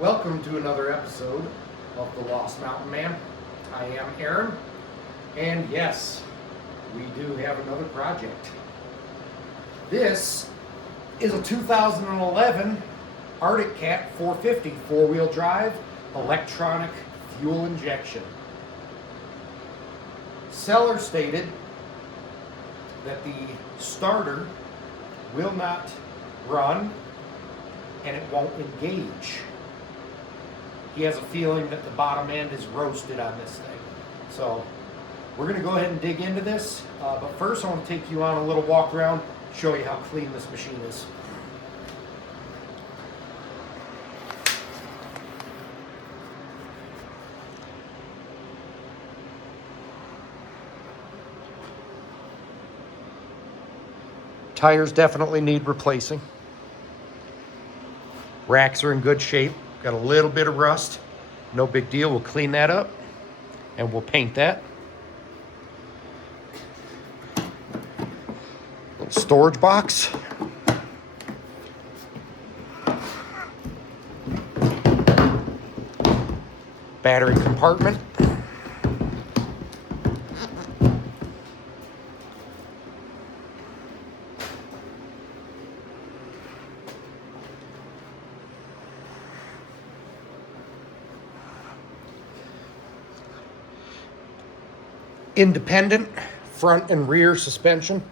Welcome to another episode of The Lost Mountain Man. I am Aaron, and yes, we do have another project. This is a 2011 Arctic Cat 450 four-wheel drive electronic fuel injection. Seller stated that the starter will not run and it won't engage. He has a feeling that the bottom end is roasted on this thing. So we're going to go ahead and dig into this. But first I want to take you on a little walk around, show you how clean this machine is. Tires definitely need replacing. Racks are in good shape. Got a little bit of rust. No big deal. We'll clean that up and we'll paint that. Little storage box. Battery compartment. Independent front and rear suspension,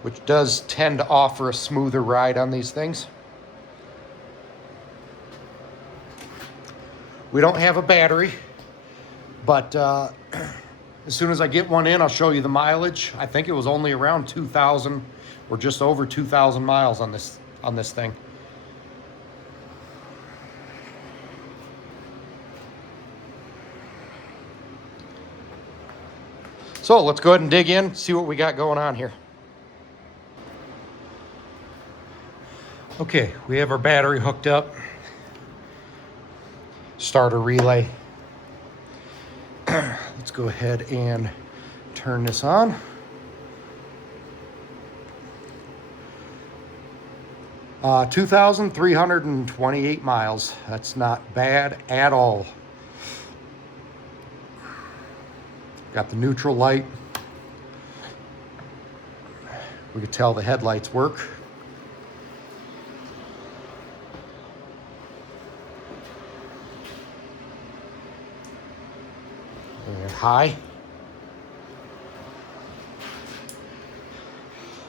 which does tend to offer a smoother ride on these things. We don't have a battery, but as soon as I get one in, I'll show you the mileage. I think it was only around 2,000 or just over 2,000 miles on this thing. So let's go ahead and dig in, see what we got going on here. Okay, we have our battery hooked up. Starter relay. Let's go ahead and turn this on. Uh, 2,328 miles. That's not bad at all. Got the neutral light. We can tell the headlights work. And high.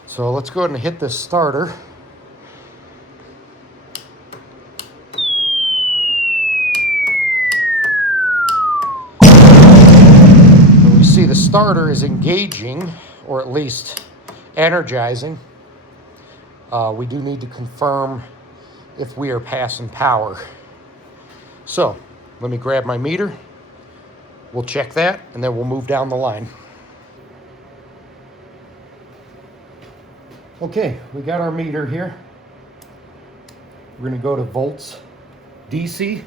So let's go ahead and hit this starter. See, the starter is engaging, or at least energizing. We do need to confirm if we are passing power. So let me grab my meter. We'll check that and then we'll move down the line. Okay, we got our meter here. We're going to go to volts DC.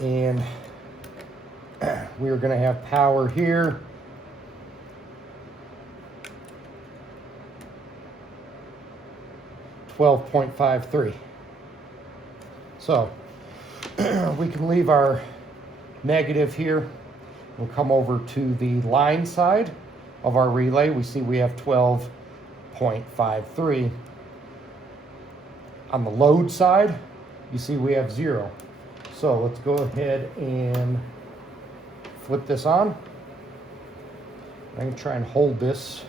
And we're going to have power here. $12.53. So we can leave our negative here. We'll come over to the line side of our relay. We see we have 12.53. On the load side, you see we have 0. So let's go ahead and flip this on. I'm going to try and hold this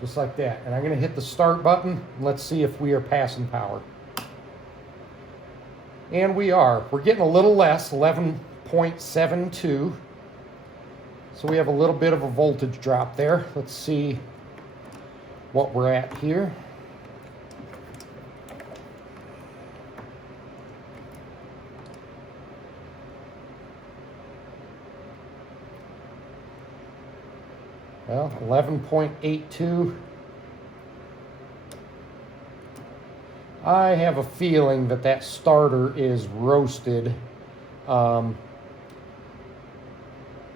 just like that. And I'm going to hit the start button. And let's see if we are passing power. And we are. We're getting a little less, 11.72. So we have a little bit of a voltage drop there. Let's see what we're at here. Well, 11.82. I have a feeling that that starter is roasted because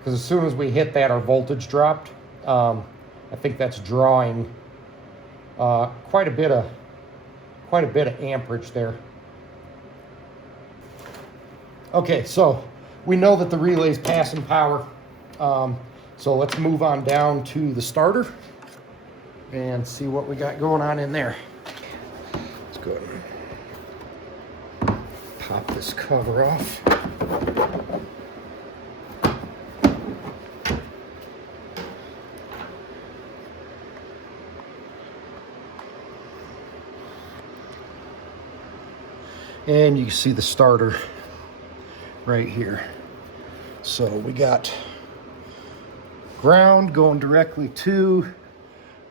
because as soon as we hit that, our voltage dropped. I think that's drawing quite a bit of amperage there. Okay, so we know that the relay's passing power. So let's move on down to the starter and see what we got going on in there. Let's go ahead and pop this cover off. And you can see the starter right here. So we got ground going directly to,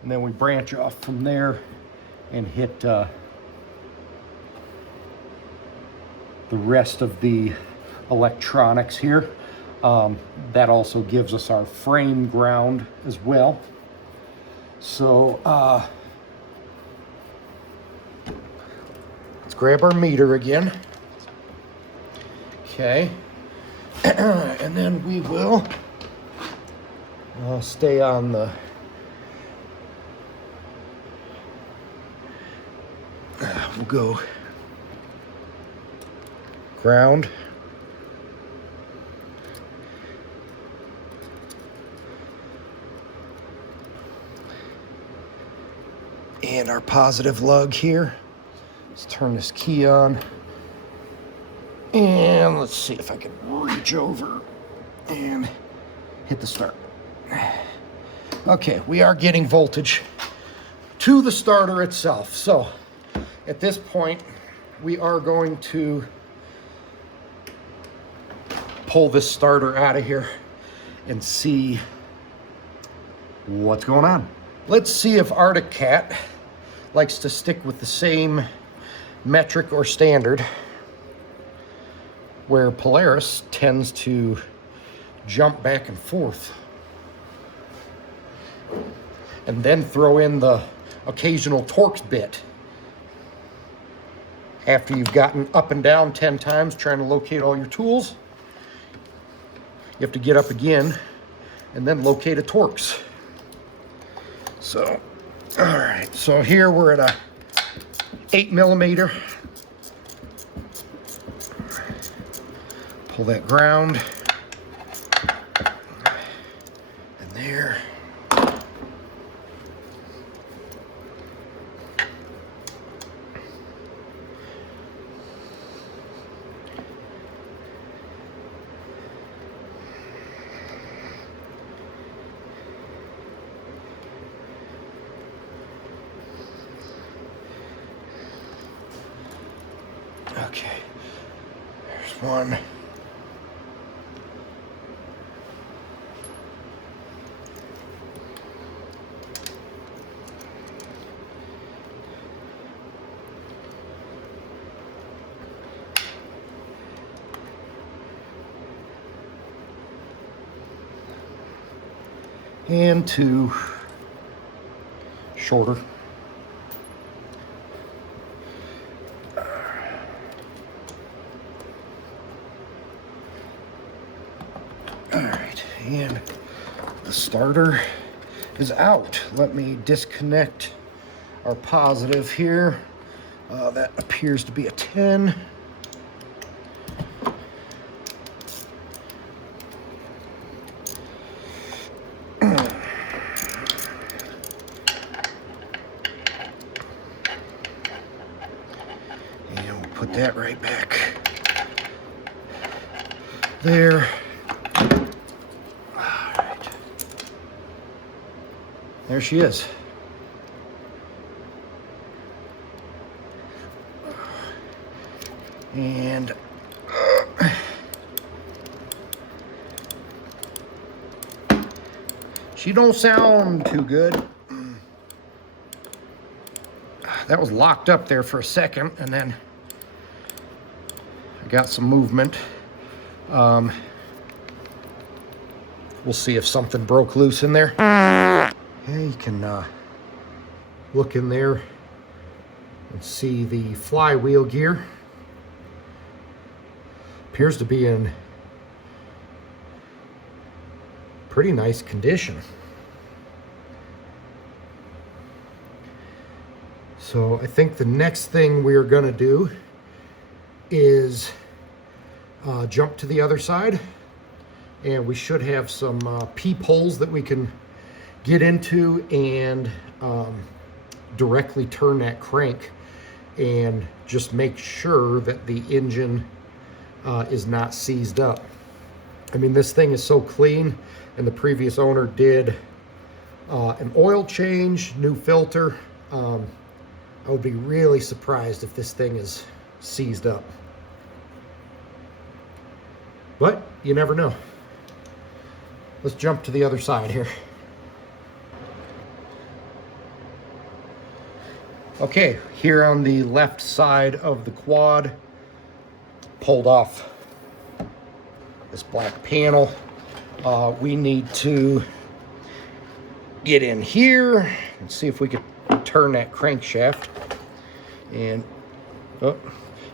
and then we branch off from there and hit the rest of the electronics here. That also gives us our frame ground as well. So let's grab our meter again. Okay. And then we will stay on the we'll go ground, and our positive lug here. Let's turn this key on, and let's see if I can reach over and hit the start. Okay, we are getting voltage to the starter itself. So at this point, we are going to pull this starter out of here and see what's going on. Let's see if Arctic Cat likes to stick with the same metric or standard, where Polaris tends to jump back and forth and then throw in the occasional Torx bit after you've gotten up and down 10 times trying to locate all your tools. You have to get up again and then locate a Torx. So, all right, so here we're at a 8mm. Pull that ground, and there. Okay, there's one. And two shorter. All right, and the starter is out. Let me disconnect our positive here. That appears to be a 10. Put that right back there. All right. There she is. And she don't sound too good. That was locked up there for a second, and then I got some movement. We'll see if something broke loose in there. Yeah, you can look in there and see the flywheel gear. Appears to be in pretty nice condition. So I think the next thing we're gonna do is jump to the other side, and we should have some peepholes that we can get into and directly turn that crank and just make sure that the engine is not seized up. I mean, this thing is so clean, and the previous owner did an oil change, new filter. I would be really surprised if this thing is seized up. But you never know. Let's jump to the other side here. Okay, here on the left side of the quad, pulled off this black panel. We need to get in here and see if we can turn that crankshaft. And oh,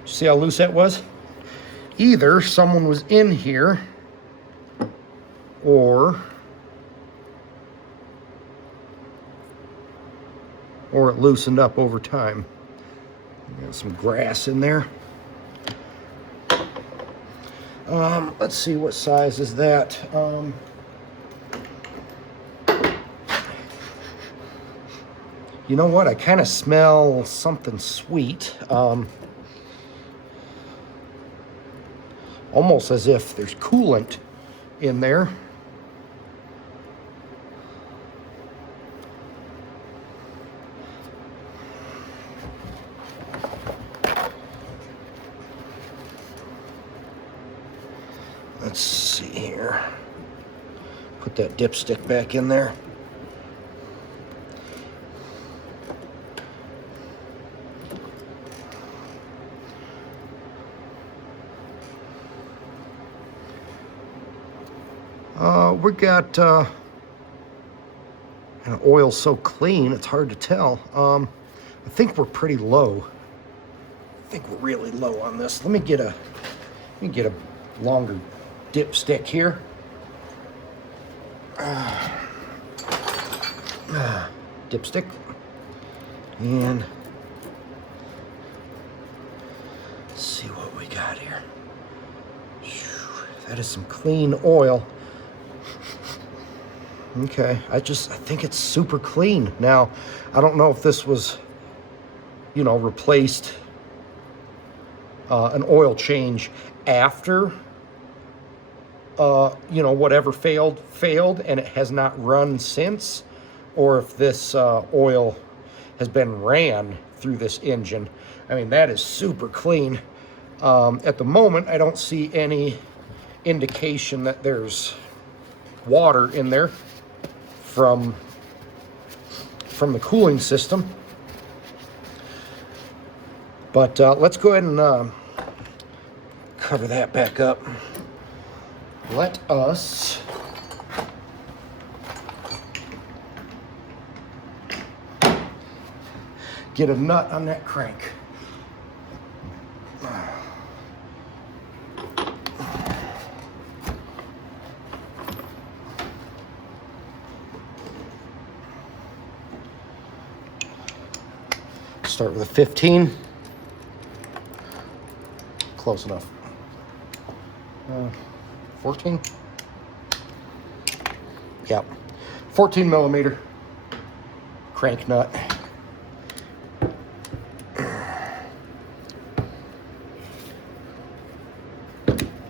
see how loose that was? Either someone was in here or it loosened up over time. Got some grass in there. Let's see, what size is that? You know what? I kind of smell something sweet. Almost as if there's coolant in there. Let's see here. Put that dipstick back in there. We got an oil so clean it's hard to tell. I think we're pretty low. I think we're really low on this. Let me get a longer dipstick here. Dipstick. And let's see what we got here. That is some clean oil. Okay, I think it's super clean. Now, I don't know if this was, replaced an oil change after, whatever failed, and it has not run since, or if this oil has been ran through this engine. I mean, that is super clean. At the moment, I don't see any indication that there's water in there from the cooling system. But let's go ahead and cover that back up. Let us get a nut on that crank. Start with a 15. Close enough. 14? Yep. 14 millimeter crank nut.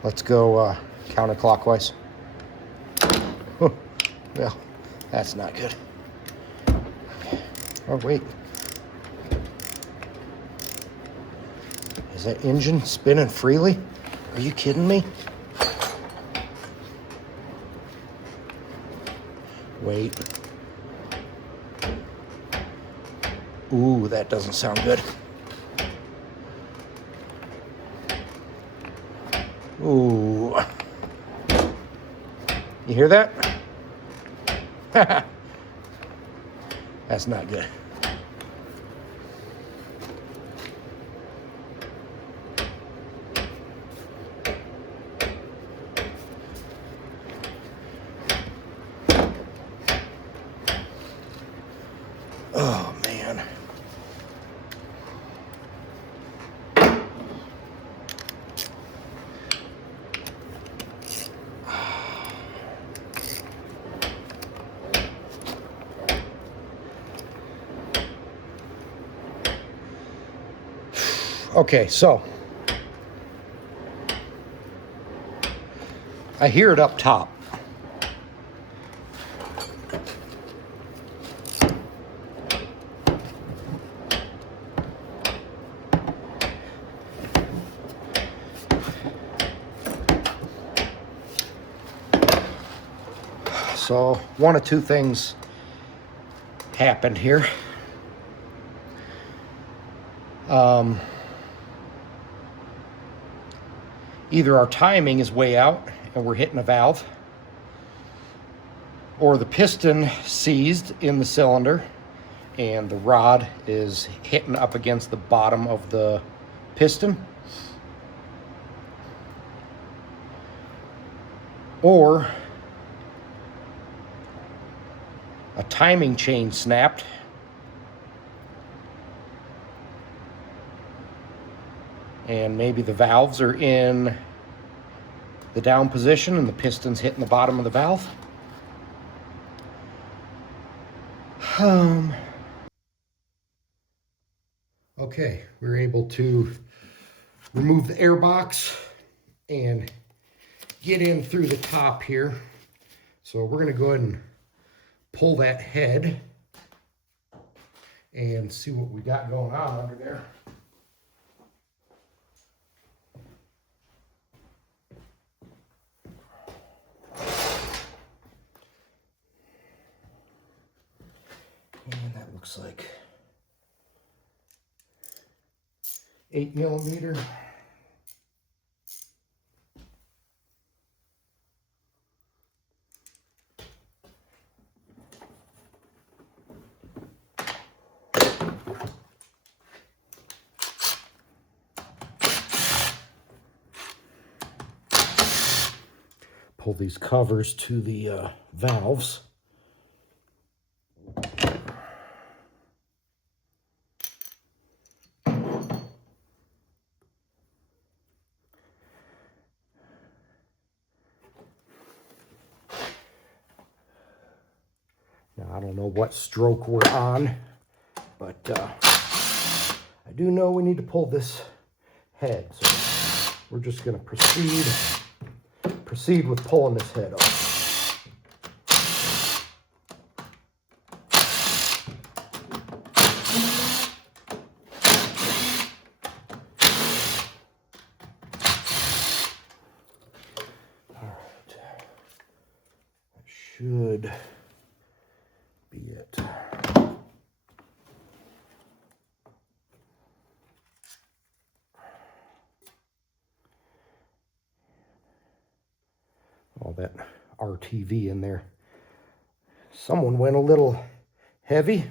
Let's go counterclockwise. Oh, well, that's not good. Oh, wait. Is that engine spinning freely? Are you kidding me? Wait. Ooh, that doesn't sound good. Ooh. You hear that? That's not good. Okay, so I hear it up top. So one of two things happened here. Either our timing is way out and we're hitting a valve, or the piston seized in the cylinder and the rod is hitting up against the bottom of the piston, or a timing chain snapped and maybe the valves are in the down position and the piston's hitting the bottom of the valve. Okay, we were able to remove the air box and get in through the top here. So we're going to go ahead and pull that head and see what we got going on under there. And that looks like 8mm. Pull these covers to the valves. Now, I don't know what stroke we're on, but I do know we need to pull this head. So we're just going to proceed with pulling this head off. All right, that should be it. All that RTV in there. Someone went a little heavy.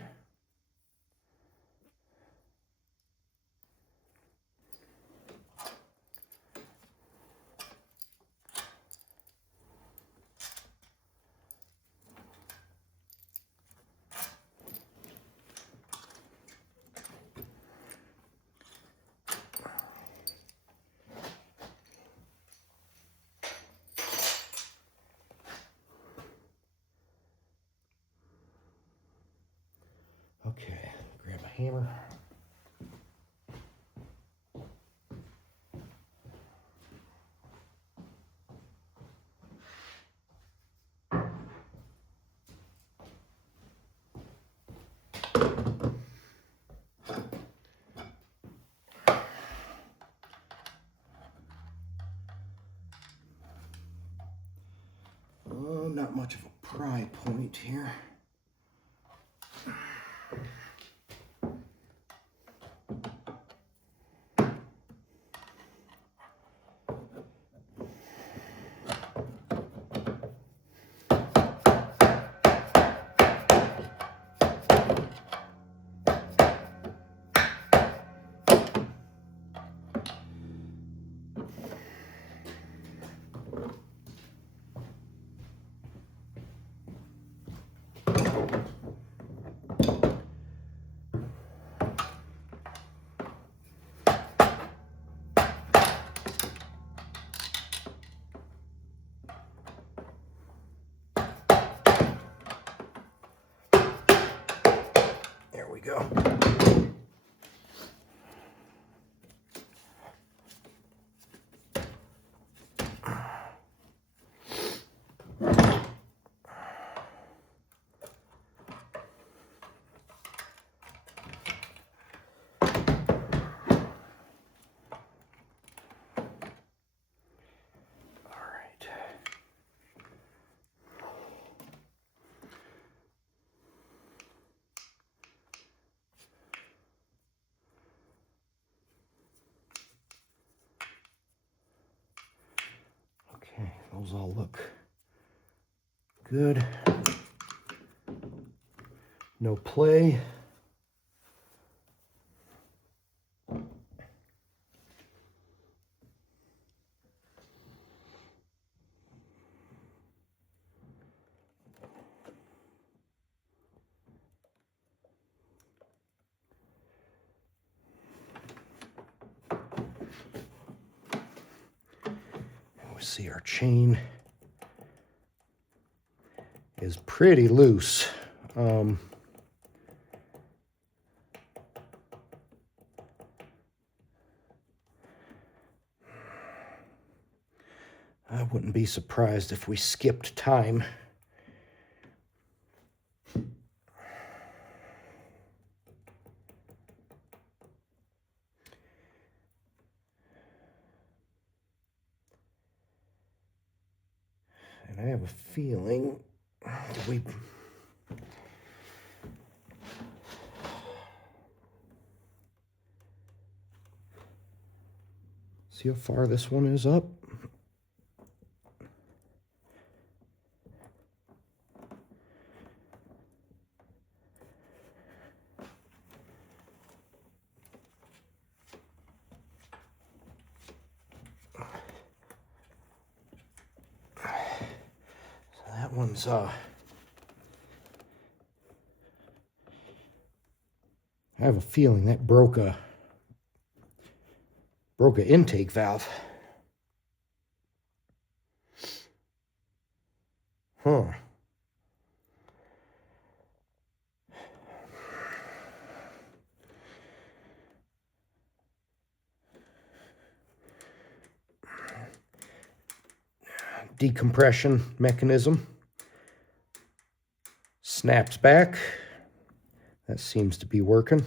Okay, grab a hammer. Oh, not much of a pry point here. Those all look good. No play. We see our chain is pretty loose. I wouldn't be surprised if we skipped time. And I have a feeling we... See how far this one is up? That one's I have a feeling that broke a intake valve. Huh. Decompression mechanism snaps back. That seems to be working.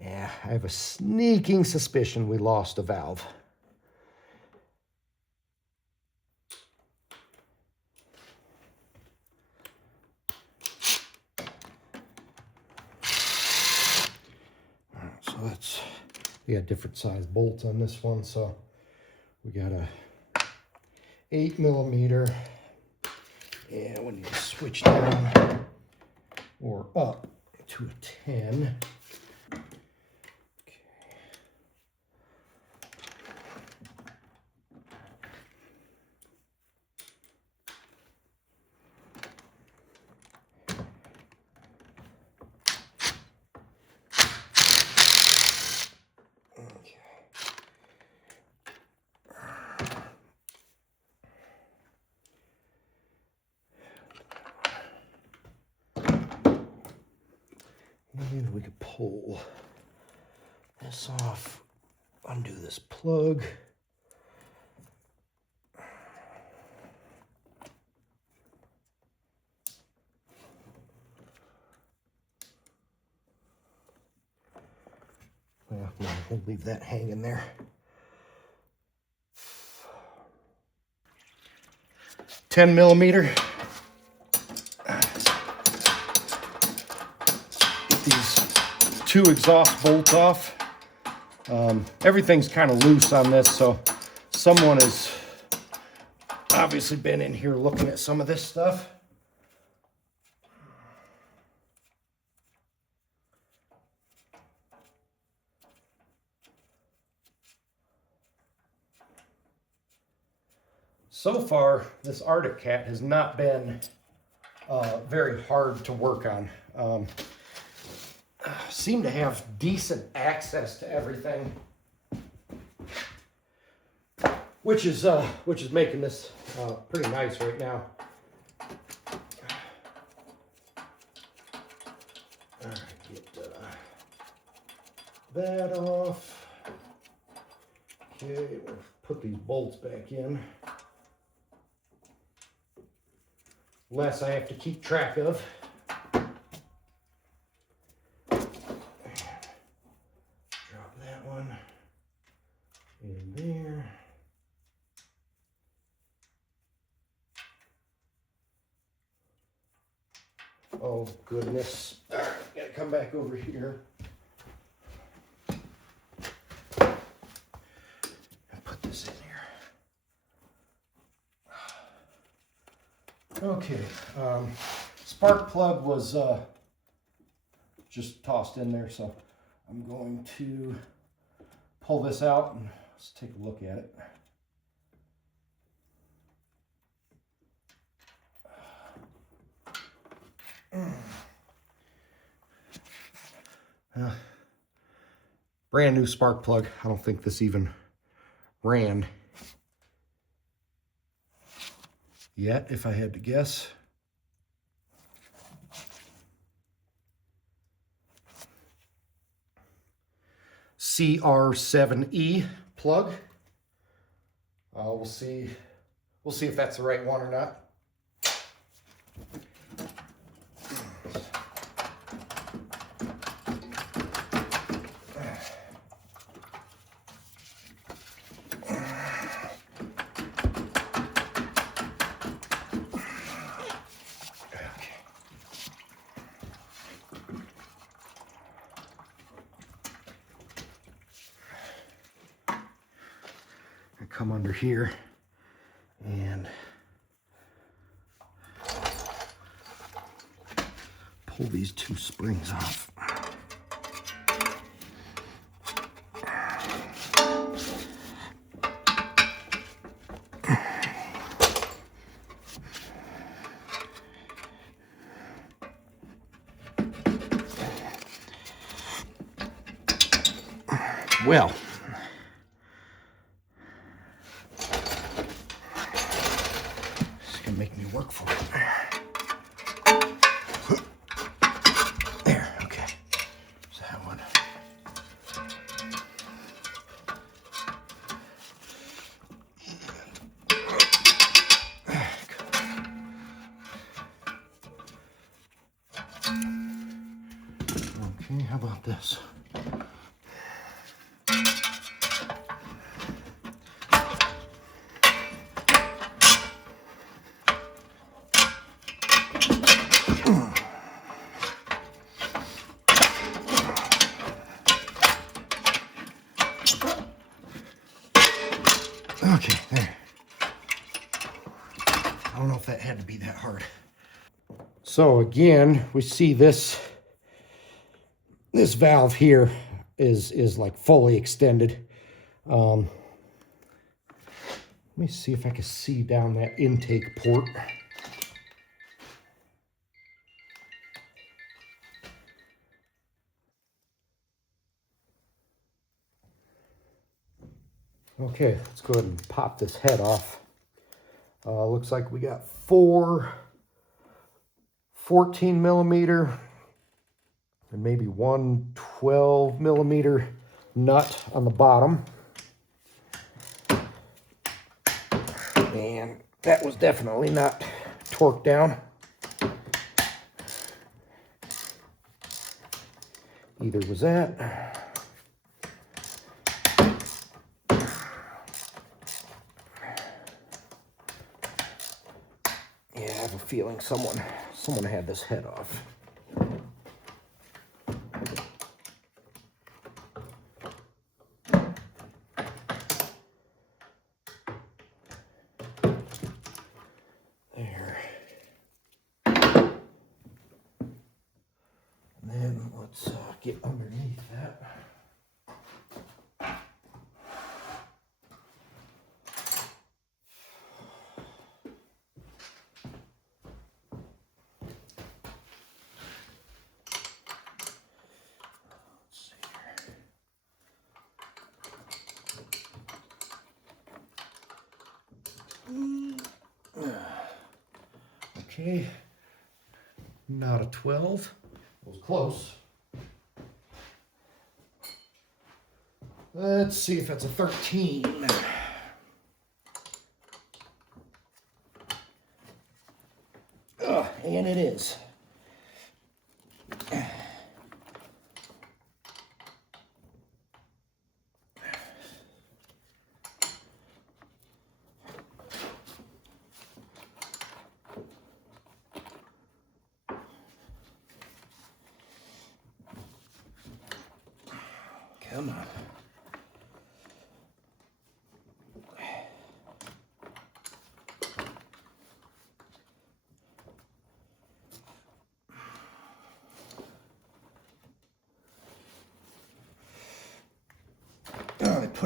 Yeah, I have a sneaking suspicion we lost a valve. So that's, we got different size bolts on this one. So we got a 8mm, and we need to switch down or up to a 10. And we could pull this off, undo this plug. Well, no, we'll leave that hanging there. Ten millimeter. These two exhaust bolts off. Everything's kind of loose on this, so someone has obviously been in here looking at some of this stuff. So far, this Arctic Cat has not been very hard to work on. Seem to have decent access to everything, which is making this pretty nice right now. All right, get that off. Okay, we'll put these bolts back in. Less I have to keep track of. Drop that one in there. Oh goodness. All right, gotta come back over here. Okay, spark plug was just tossed in there, so I'm going to pull this out and let's take a look at it. Brand new spark plug. I don't think this even ran yet, if I had to guess. CR7E plug. We'll see if that's the right one or not. Come under here and pull these two springs off. Well, make me work for it. There, okay. So that one. Okay, how about this? Okay, there. I don't know if that had to be that hard. So again, we see this valve here is like fully extended. Let me see if I can see down that intake port. Okay, let's go ahead and pop this head off. Looks like we got 4 14 millimeter and maybe 1 12 millimeter nut on the bottom. And that was definitely not torqued down. Either was that. Yeah, I have a feeling someone had this head off. There. And then let's get underneath that. Okay, not a 12. It was close. Let's see if that's a 13. And it is. Come on.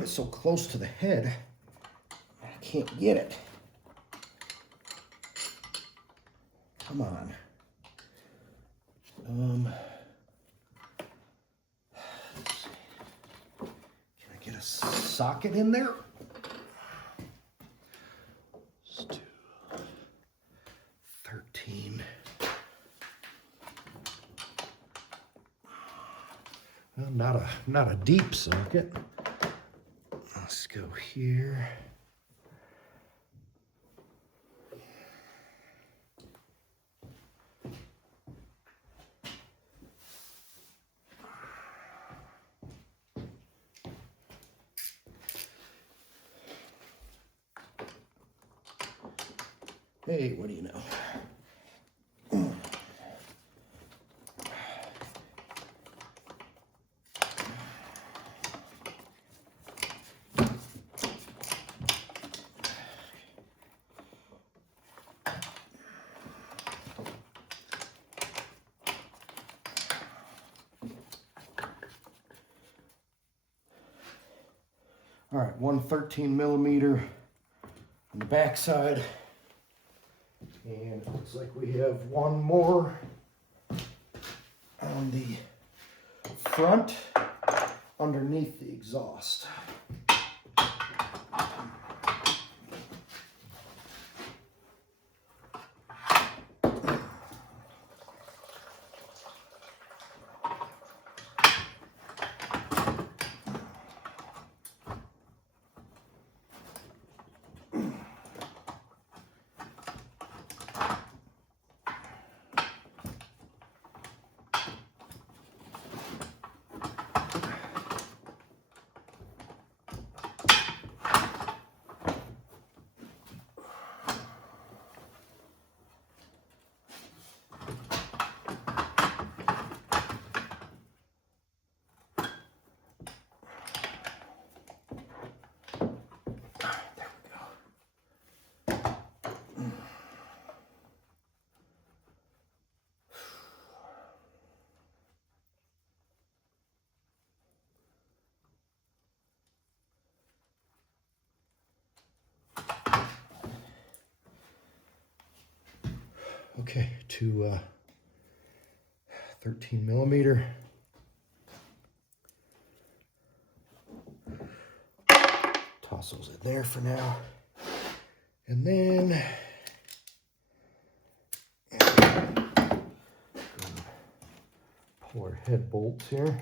put it so close to the head, I can't get it. Come on. Can I get a socket in there? Let's do 13. Well, not a deep socket. Let's go here. Hey, what do you know? All right, one 13mm on the back side. And it looks like we have one more on the front underneath the exhaust. Okay, to 13mm. Toss those in there for now. And then pull our head bolts here.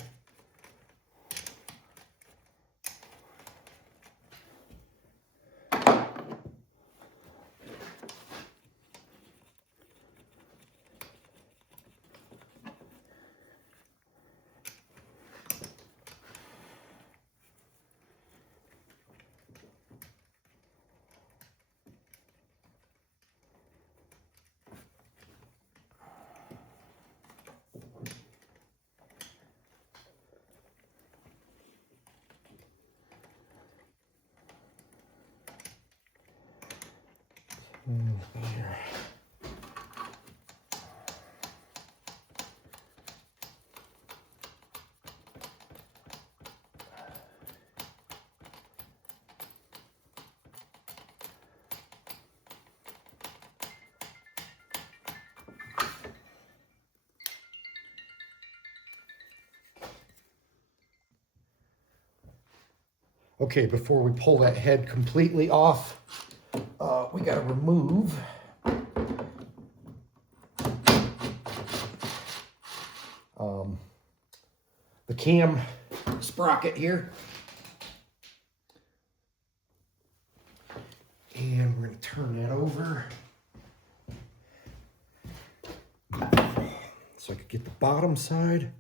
Here. Okay, before we pull that head completely off, we got to remove the cam sprocket here. And we're going to turn that over so I could get the bottom side.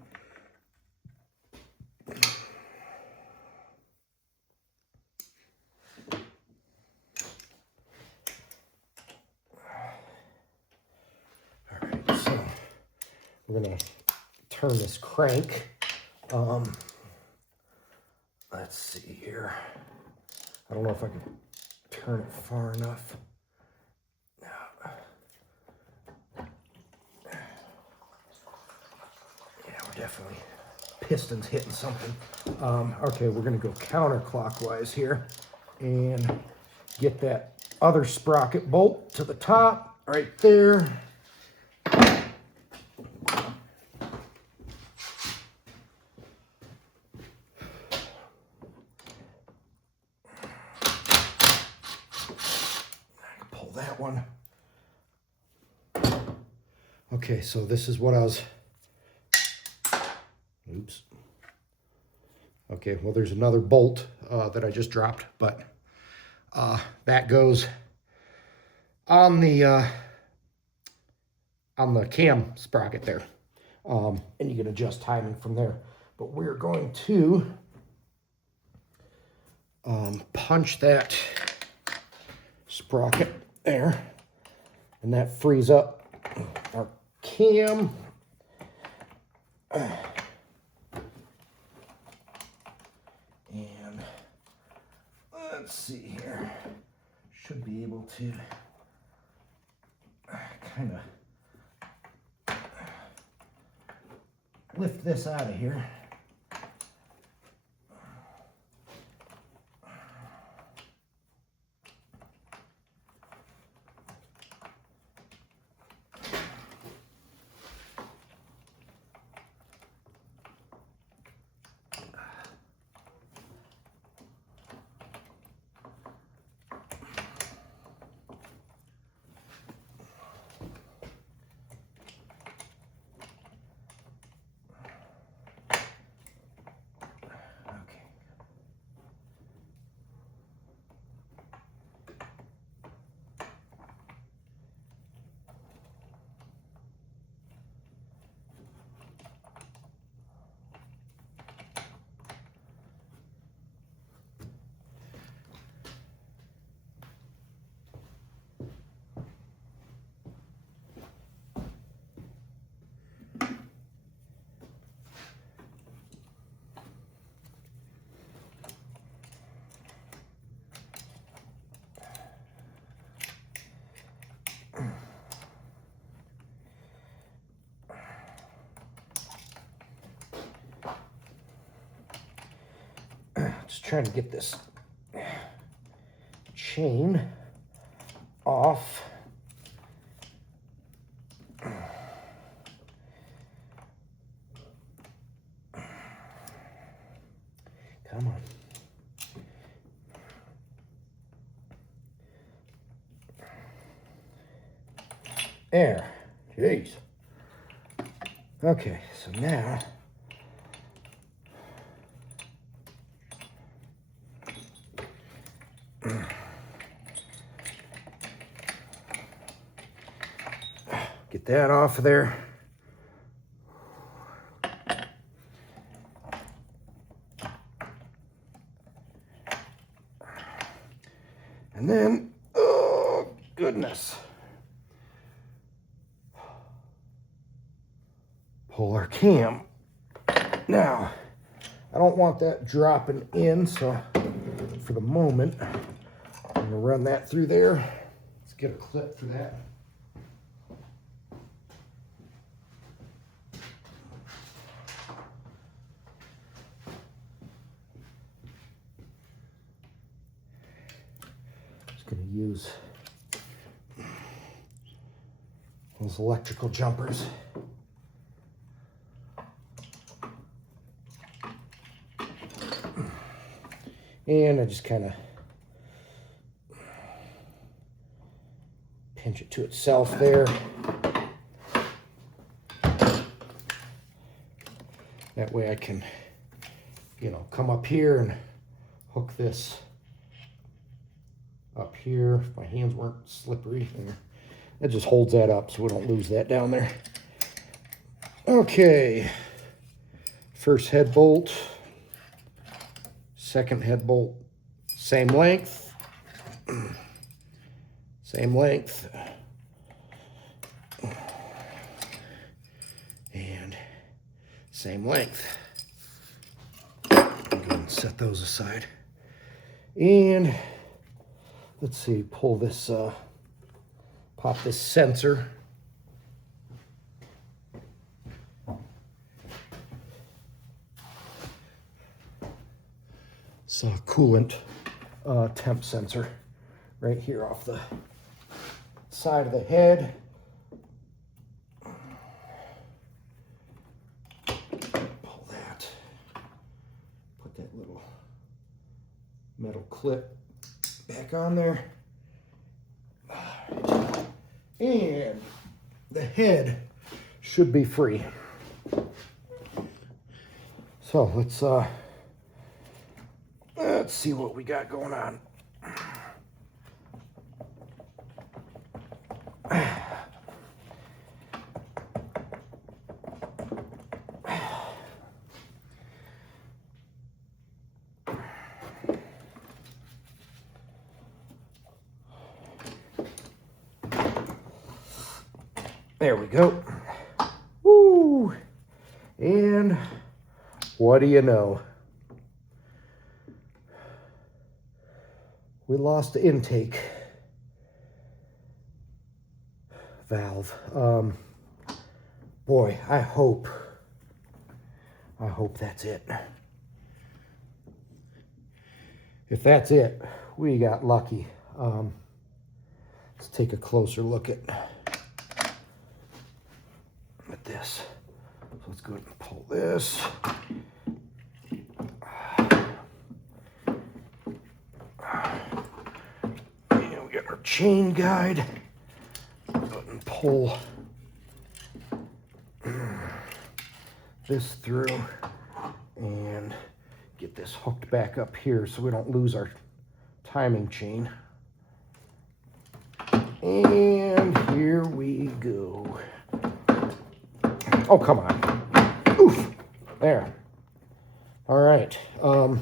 We're gonna turn this crank. Let's see here. I don't know if I can turn it far enough. Yeah, we're definitely piston's hitting something. Okay, we're gonna go counterclockwise here and get that other sprocket bolt to the top right there. Pull that one. Okay, so this is what I was, oops. Okay, well there's another bolt that I just dropped, but that goes on the cam sprocket there. And you can adjust timing from there. But we're going to punch that sprocket there, and that frees up our cam. And let's see here. Should be able to kind of lift this out of here. Just trying to get this chain off. Come on. There. Jeez. Okay, so now get that off of there. And then, oh goodness, pull our cam. Now, I don't want that dropping in, so for the moment, I'm gonna run that through there. Let's get a clip for that. Going to use those electrical jumpers. And I just kind of pinch it to itself there. That way I can, you know, come up here and hook this up here. If my hands weren't slippery, it just holds that up so we don't lose that down there. Okay, first head bolt, second head bolt, same length, same length, and same length. I'm going to set those aside. And let's see, pull this, pop this sensor. It's a coolant temp sensor right here off the side of the head. Pull that. Put that little metal clip back on there. And the head should be free. So let's see what we got going on. There we go. Woo! And what do you know? We lost the intake valve. Boy, I hope that's it. If that's it, we got lucky. Let's take a closer look at this. So let's go ahead and pull this. And we got our chain guide. Go ahead and pull this through and get this hooked back up here so we don't lose our timing chain. And here we go. Oh, come on. Oof. There. All right. Let's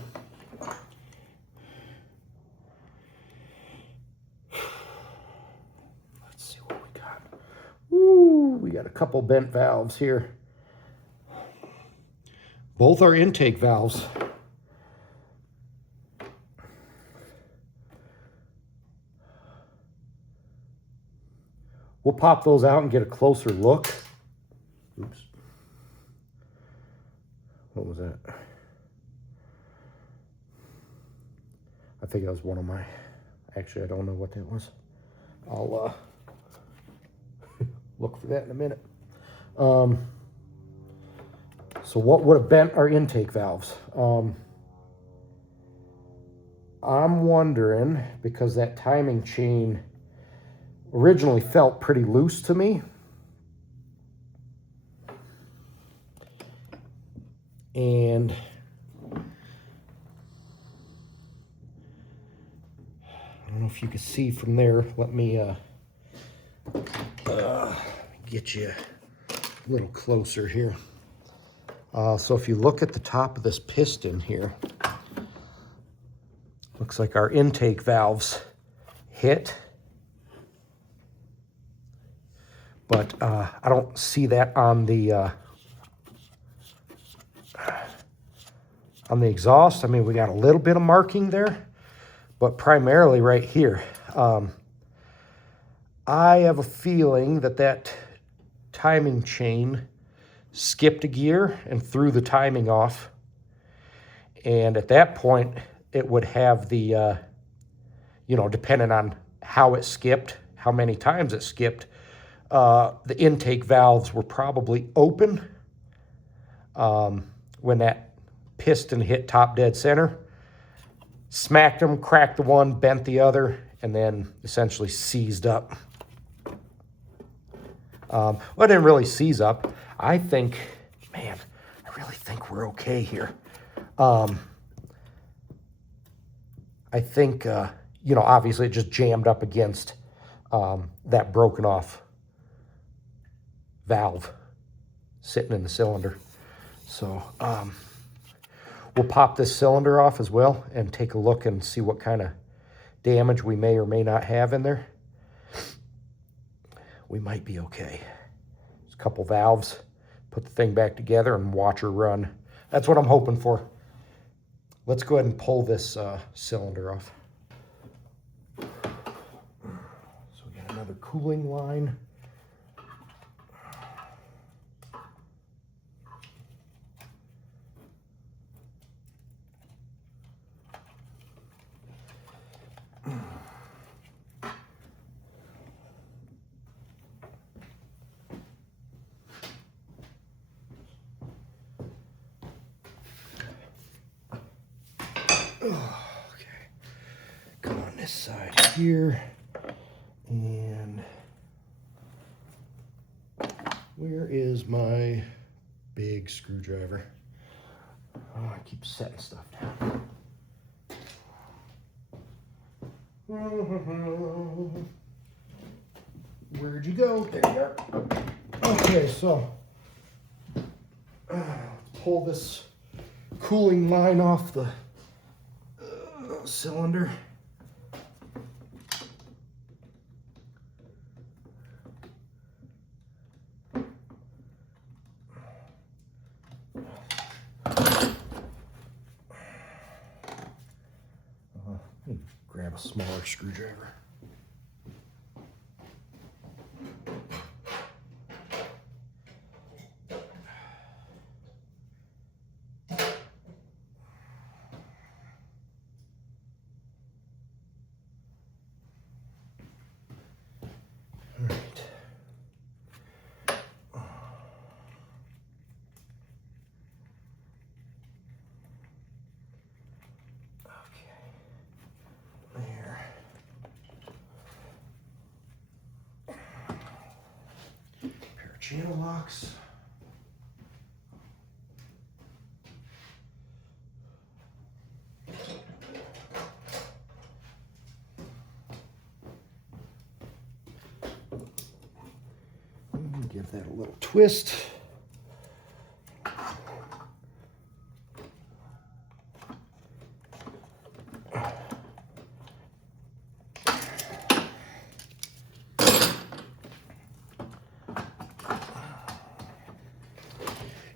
see what we got. Ooh, we got a couple bent valves here. Both are intake valves. We'll pop those out and get a closer look. Oops. What was that? I think that was one of my... Actually, I don't know what that was. I'll look for that in a minute. So what would have bent our intake valves? I'm wondering, because that timing chain originally felt pretty loose to me. And I don't know if you can see from there. Let me get you a little closer here. So if you look at the top of this piston here, looks like our intake valves hit. But I don't see that on the exhaust. I mean, we got a little bit of marking there, but primarily right here. I have a feeling that timing chain skipped a gear and threw the timing off. And at that point, it would have the, depending on how it skipped, how many times it skipped, the intake valves were probably open when that piston hit top dead center, smacked them, cracked the one, bent the other, and then essentially seized up. Well, it didn't really seize up. I think, man, I really think we're okay here. I think, obviously it just jammed up against that broken off valve sitting in the cylinder. So we'll pop this cylinder off as well and take a look and see what kind of damage we may or may not have in there. We might be okay. There's a couple valves. Put the thing back together and watch her run. That's what I'm hoping for. Let's go ahead and pull this cylinder off. So we got another cooling line. Okay, come on this side here, and where is my big screwdriver? Oh, I keep setting stuff down. Where'd you go? There you are. Okay, so pull this cooling line off the cylinder. Grab a smaller screwdriver. All right. Channel locks. Give that a little twist.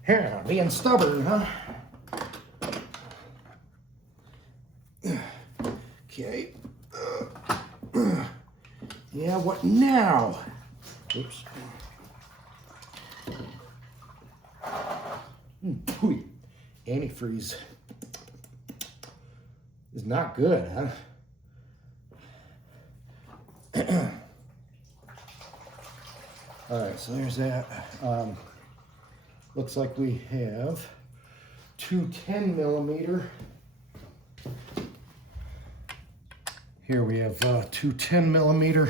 Yeah, being stubborn, huh? Okay. Yeah, what now? Oops. Ooh, antifreeze is not good, huh? All right, so there's that. Looks like we have two 10mm. Here we have two 10mm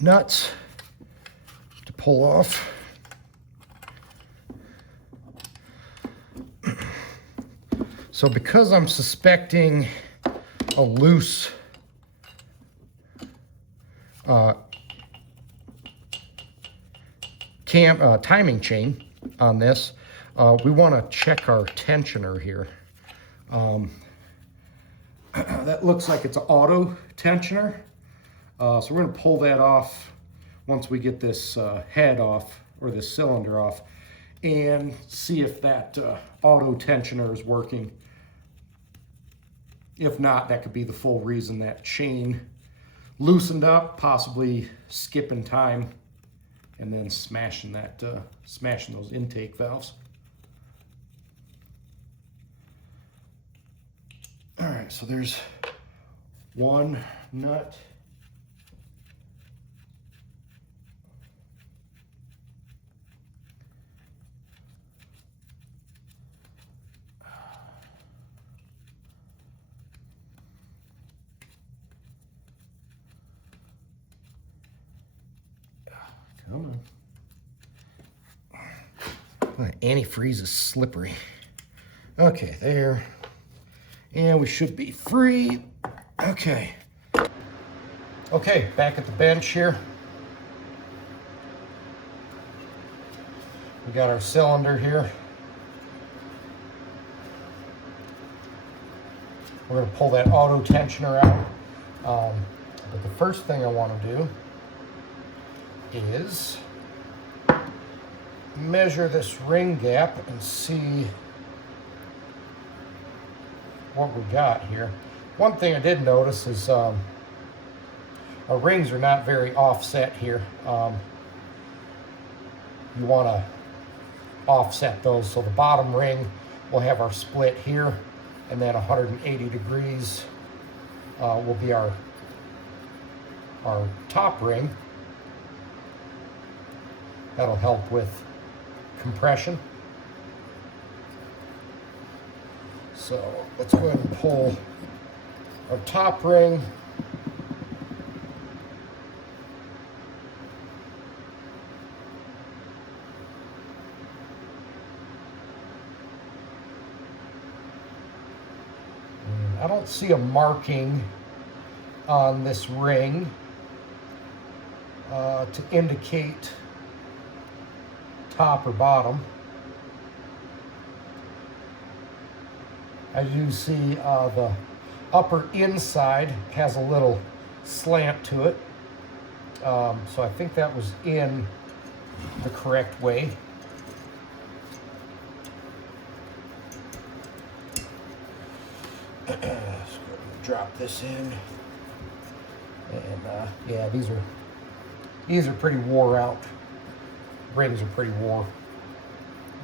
nuts to pull off. So because I'm suspecting a loose timing chain on this, we want to check our tensioner here. That looks like it's an auto tensioner. So we're going to pull that off once we get this head off, or this cylinder off, and see if that auto tensioner is working. If not, that could be the full reason that chain loosened up, possibly skipping time and then smashing those intake valves. All right, so there's one nut. Come on. My antifreeze is slippery. Okay, there. And we should be free. Okay. Okay, back at the bench here. We got our cylinder here. We're going to pull that auto tensioner out. But the first thing I want to do is measure this ring gap and see what we got here. One thing I did notice is our rings are not very offset here. You want to offset those, so the bottom ring will have our split here, and then 180 degrees will be our top ring. That'll help with compression. So let's go ahead and pull our top ring. I don't see a marking on this ring to indicate top or bottom. As you see, the upper inside has a little slant to it. So I think that was in the correct way. Let's go ahead and drop this in. And yeah, these are pretty wore out. Rings are pretty wore.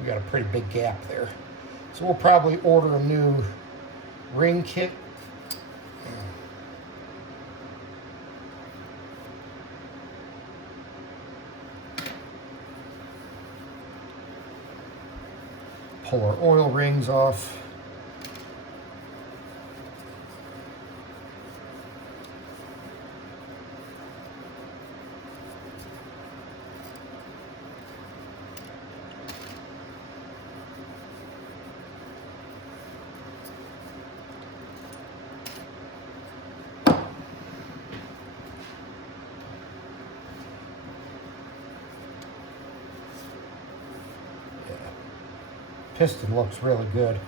We got a pretty big gap there. So we'll probably order a new ring kit. Pull our oil rings off. Piston looks really good.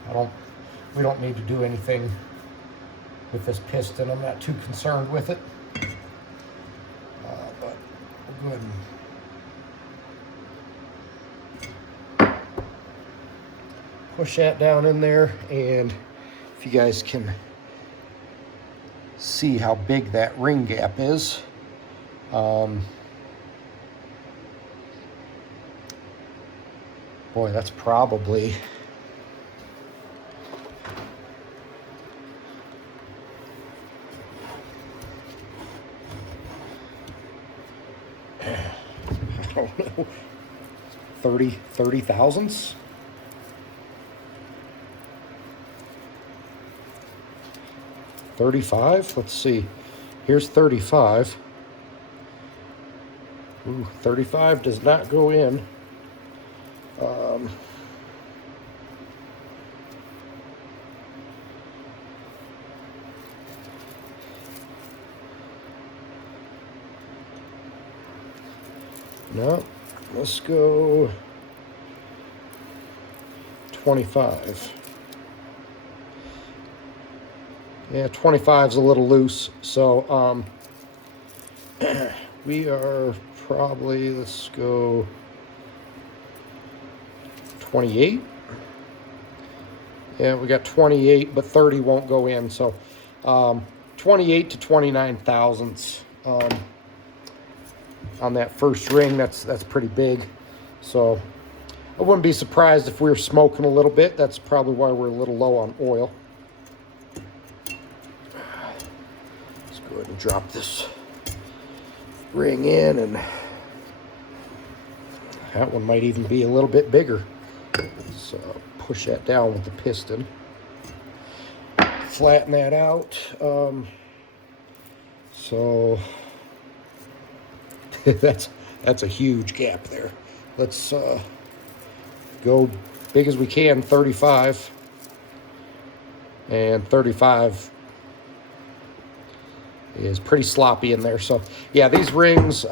We don't need to do anything with this piston. I'm not too concerned with it. But we'll go ahead and push that down in there. And if you guys can see how big that ring gap is. Boy, that's probably I don't know, 30 thousandths. $35. Let's see. Here's 35. Ooh, 35 does not go in. No, let's go 25. Yeah, 25 is a little loose, so we are probably, let's go 28. Yeah, we got 28, but 30 won't go in, so 28 to 29 thousandths on that first ring. That's pretty big, so I wouldn't be surprised if we were smoking a little bit. That's probably why we're a little low on oil. Let's go ahead and drop this ring in, and that one might even be a little bit bigger. Let's push that down with the piston, flatten that out. So that's a huge gap there. Let's go big as we can. 35 and 35 is pretty sloppy in there. So yeah, these rings,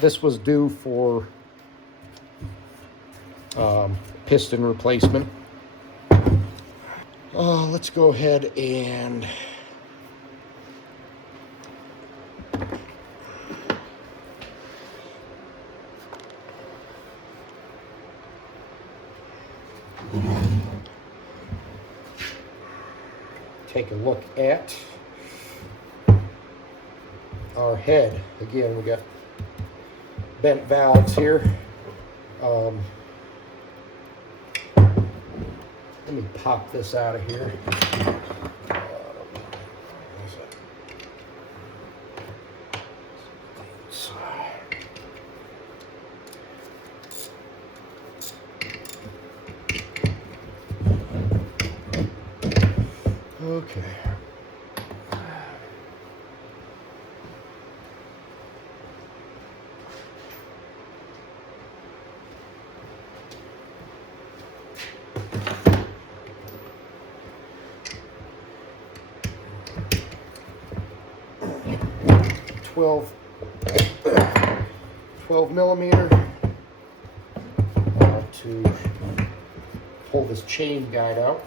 this was due for piston replacement. Let's go ahead and take a look at our head. Again, we got bent valves here. Let me pop this out of here. Okay. Twelve 12mm to pull this chain guide out.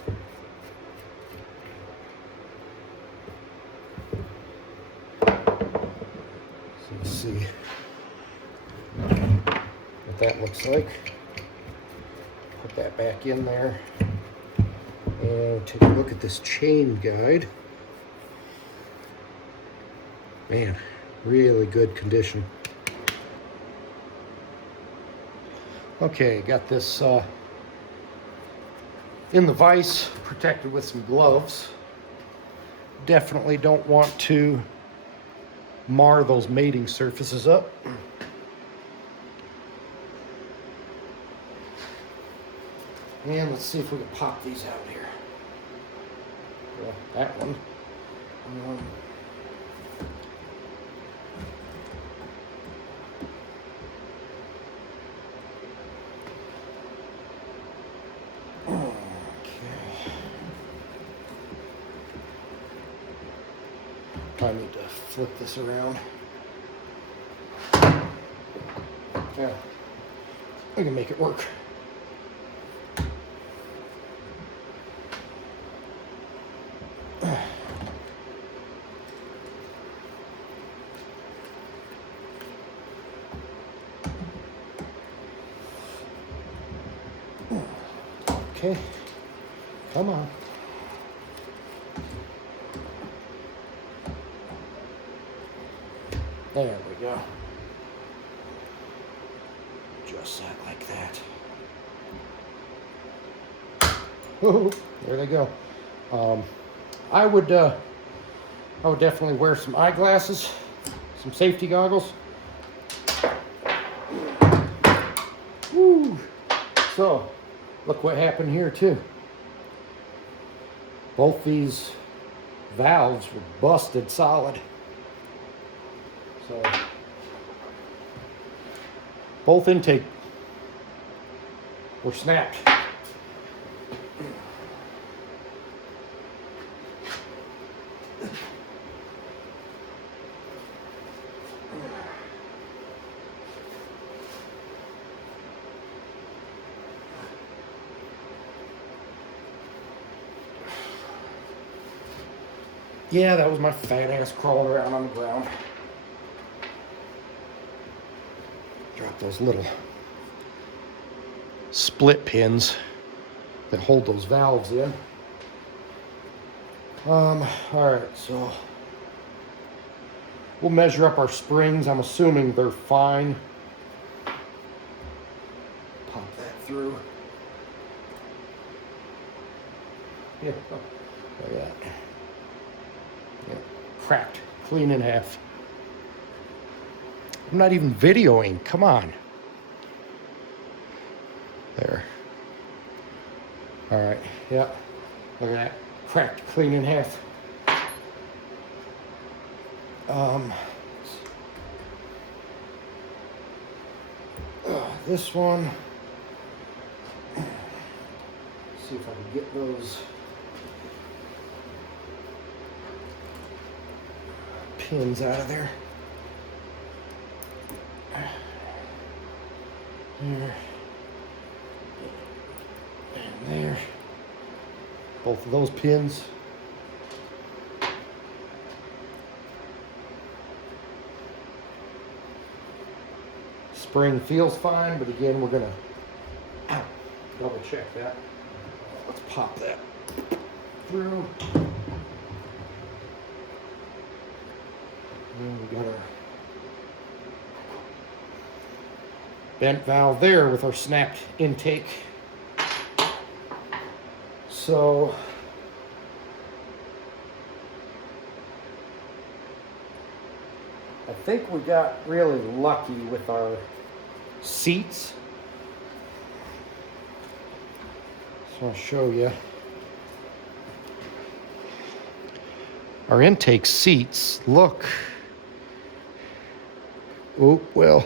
So you see what that looks like. Put that back in there and take a look at this chain guide. Man, really good condition. Okay, got this in the vise, protected with some gloves. Definitely don't want to mar those mating surfaces up. And let's see if we can pop these out here. Well, that one. I need to flip this around. Yeah, we can make it work. Okay, come on. There we go. Just that like that. Oh, there they go. I would definitely wear some eyeglasses, some safety goggles. Woo. So, look what happened here too. Both these valves were busted solid. So, both intake were snapped. Yeah, that was my fat ass crawling around on the ground. Drop those little split pins that hold those valves in. All right, so we'll measure up our springs. I'm assuming they're fine. Pop that through. Yeah, look at that. Yeah, cracked, clean in half. I'm not even videoing, come on. There. All right, yeah, look at that, cracked, clean in half. This one, see if I can get those pins out of there. There. And there. Both of those pins. Spring feels fine, but again, we're gonna double check that. Let's pop that through. And we got our bent valve there with our snapped intake. So I think we got really lucky with our seats. So I'll show you. Our intake seats look, oh, well,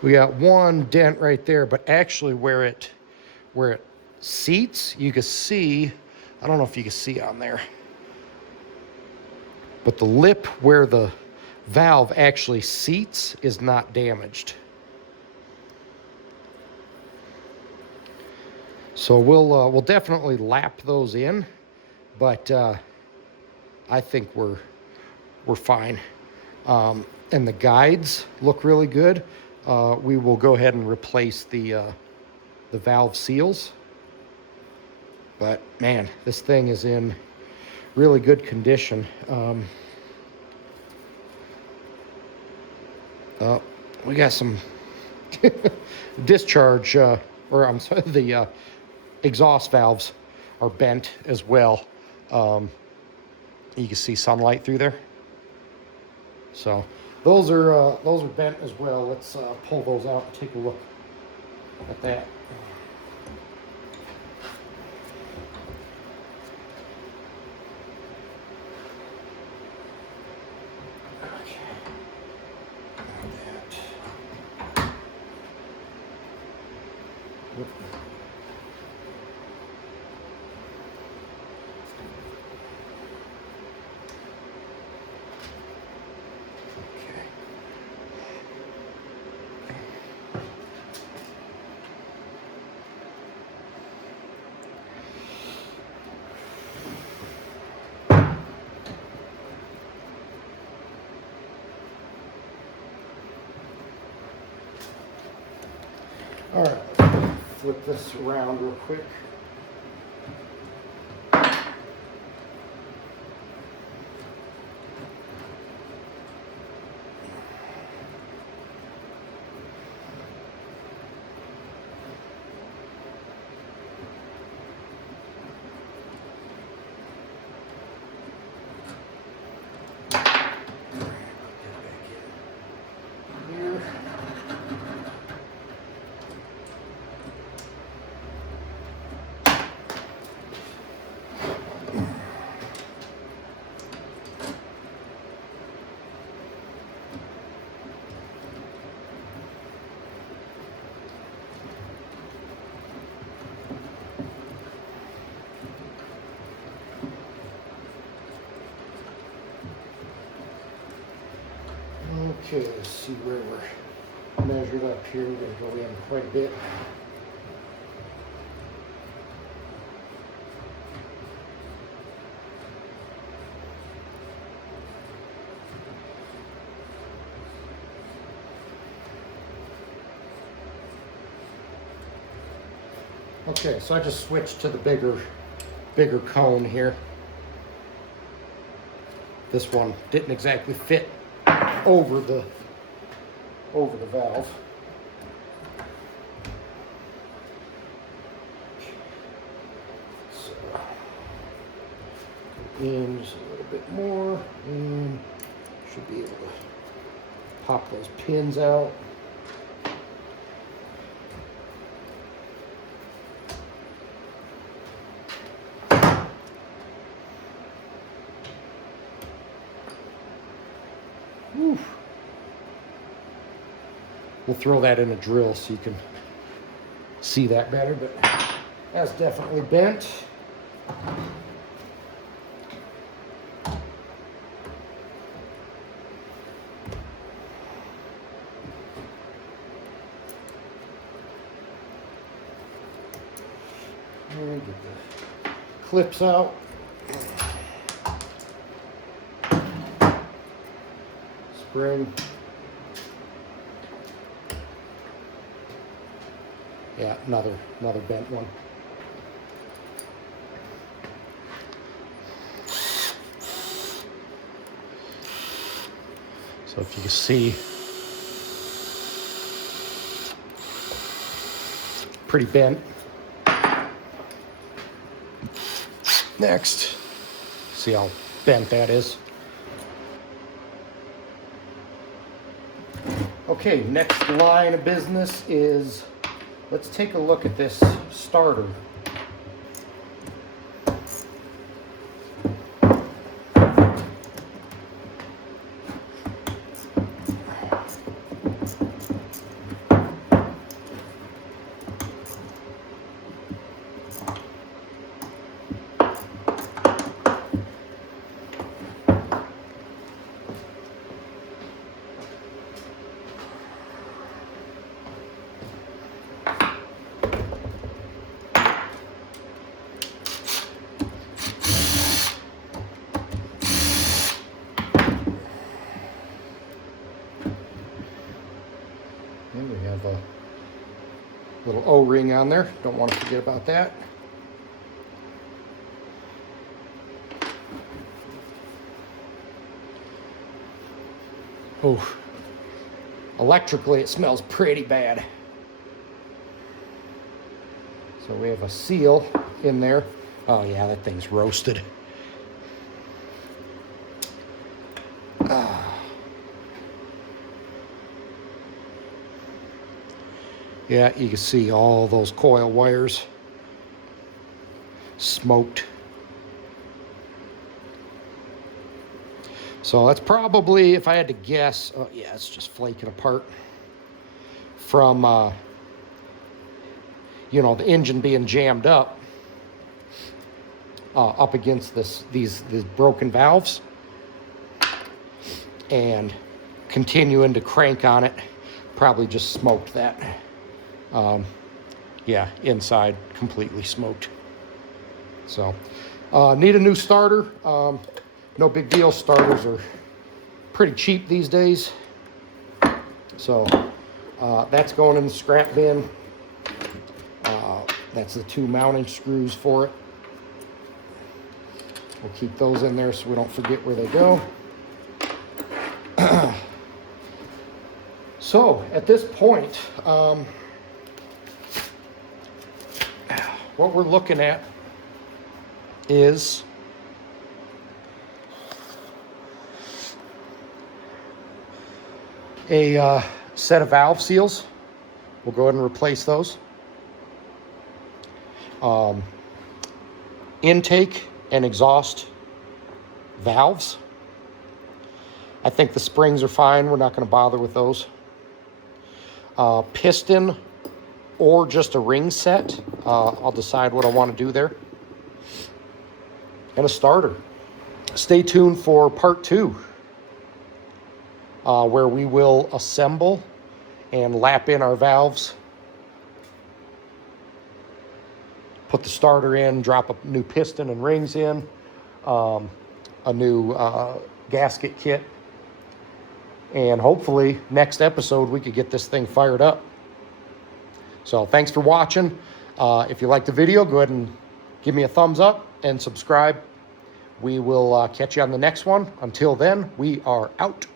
we got one dent right there, but actually where it seats, you can see, I don't know if you can see on there, but the lip where the valve actually seats is not damaged. So we'll definitely lap those in, but I think we're fine. And the guides look really good. We will go ahead and replace the valve seals. But man, this thing is in really good condition. We got some discharge, or I'm sorry, the exhaust valves are bent as well. You can see sunlight through there. So those are bent as well. Let's pull those out and take a look at that. All right, flip this around real quick. Okay, let's see where we're measured up here. We're going to go in quite a bit. Okay, so I just switched to the bigger cone here. This one didn't exactly fit over the valve. So in just a little bit more, and should be able to pop those pins out. Whew. We'll throw that in a drill so you can see that better, but that's definitely bent. And get the clips out. Spring. Yeah, another bent one. So if you can see, pretty bent. Next, see how bent that is. Okay, next line of business is, let's take a look at this starter. O-ring on there. Don't want to forget about that. Oh, electrically it smells pretty bad. So we have a seal in there. Oh yeah, that thing's roasted. Yeah, you can see all those coil wires smoked. So that's probably, if I had to guess, oh yeah, it's just flaking apart from, you know, the engine being jammed up against these broken valves and continuing to crank on it. Probably just smoked that. Yeah, inside completely smoked. So need a new starter. No big deal. Starters are pretty cheap these days. So that's going in the scrap bin. That's the 2 mounting screws for it. We'll keep those in there so we don't forget where they go. So at this point, what we're looking at is a set of valve seals. We'll go ahead and replace those. Intake and exhaust valves. I think the springs are fine. We're not going to bother with those. Piston or just a ring set. I'll decide what I want to do there. And a starter. Stay tuned for part 2, where we will assemble and lap in our valves, put the starter in, drop a new piston and rings in, a new gasket kit, and hopefully next episode we could get this thing fired up. So thanks for watching. If you liked the video, go ahead and give me a thumbs up and subscribe. We will catch you on the next one. Until then, we are out.